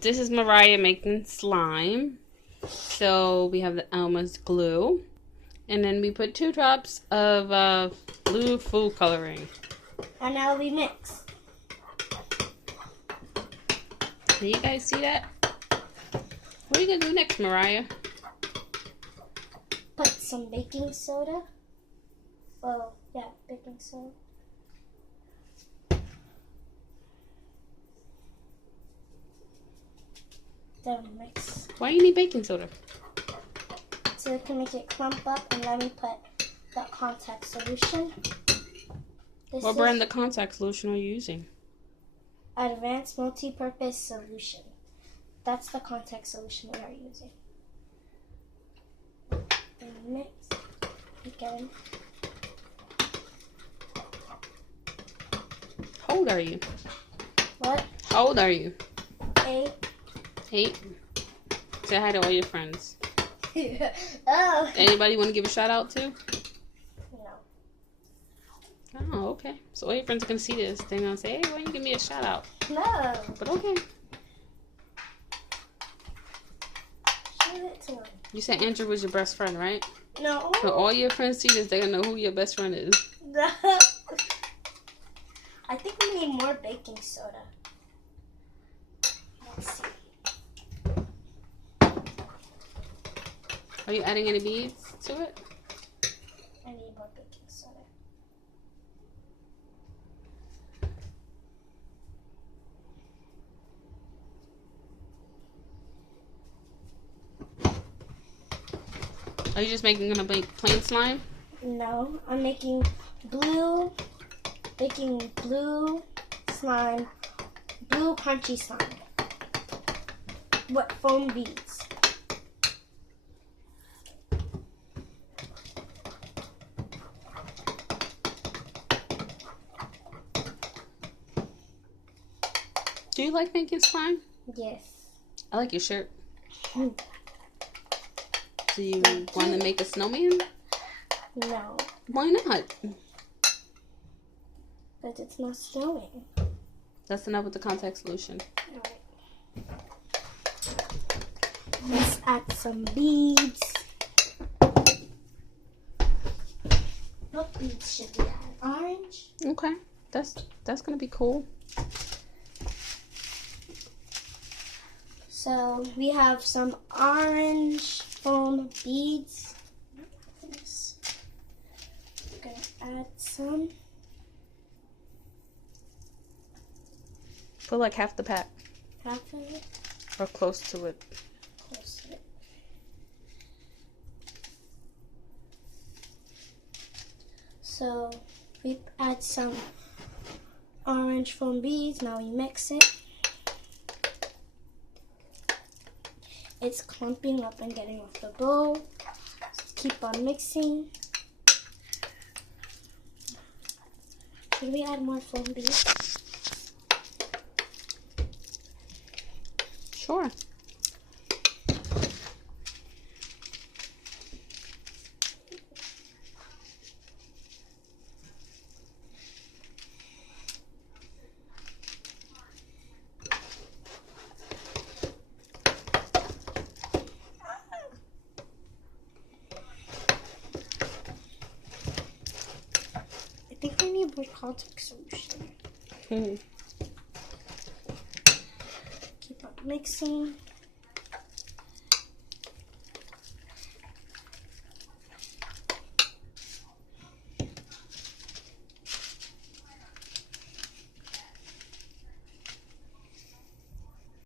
This is Mariah making slime. So we have the Elmer's glue. And then we put 2 drops of blue food coloring. And now we mix. Can you guys see that? What are you going to do next, Mariah? Put some baking soda. Well, yeah, baking soda. Then mix. Why do you need baking soda? So it can make it clump up, and let me put the contact solution. What brand of contact solution are you using? Advanced multi-purpose solution. That's the contact solution we are using. Then mix again. How old are you? What? How old are you? 8. 8? Say hi to all your friends. Oh. Anybody want to give a shout out to? No. Oh, okay. So all your friends are going to see this. They're going to say, hey, why don't you give me a shout out? No. But okay. Show it to them. You said Andrew was your best friend, right? No. So all your friends see this, they're going to know who your best friend is. No. I think we need more baking soda. Let's see. Are you adding any beads to it? I need more baking soda. Are you just gonna make plain slime? No, I'm making blue slime, blue crunchy slime. What foam beads? Do you like making slime? Yes. I like your shirt. Do you want to make a snowman? No. Why not? But it's not snowing. That's enough with the contact solution. Alright. Let's add some beads. What beads should we add? Orange? Okay. That's gonna be cool. So we have some orange foam beads. I'm gonna add some. Put like half the pack. Half of it. Or close to it. Close to it. So we add some orange foam beads. Now we mix it. It's clumping up and getting off the bowl. So keep on mixing. Should we add more foam beads? Sure. I think I need more contact solution. Keep on mixing.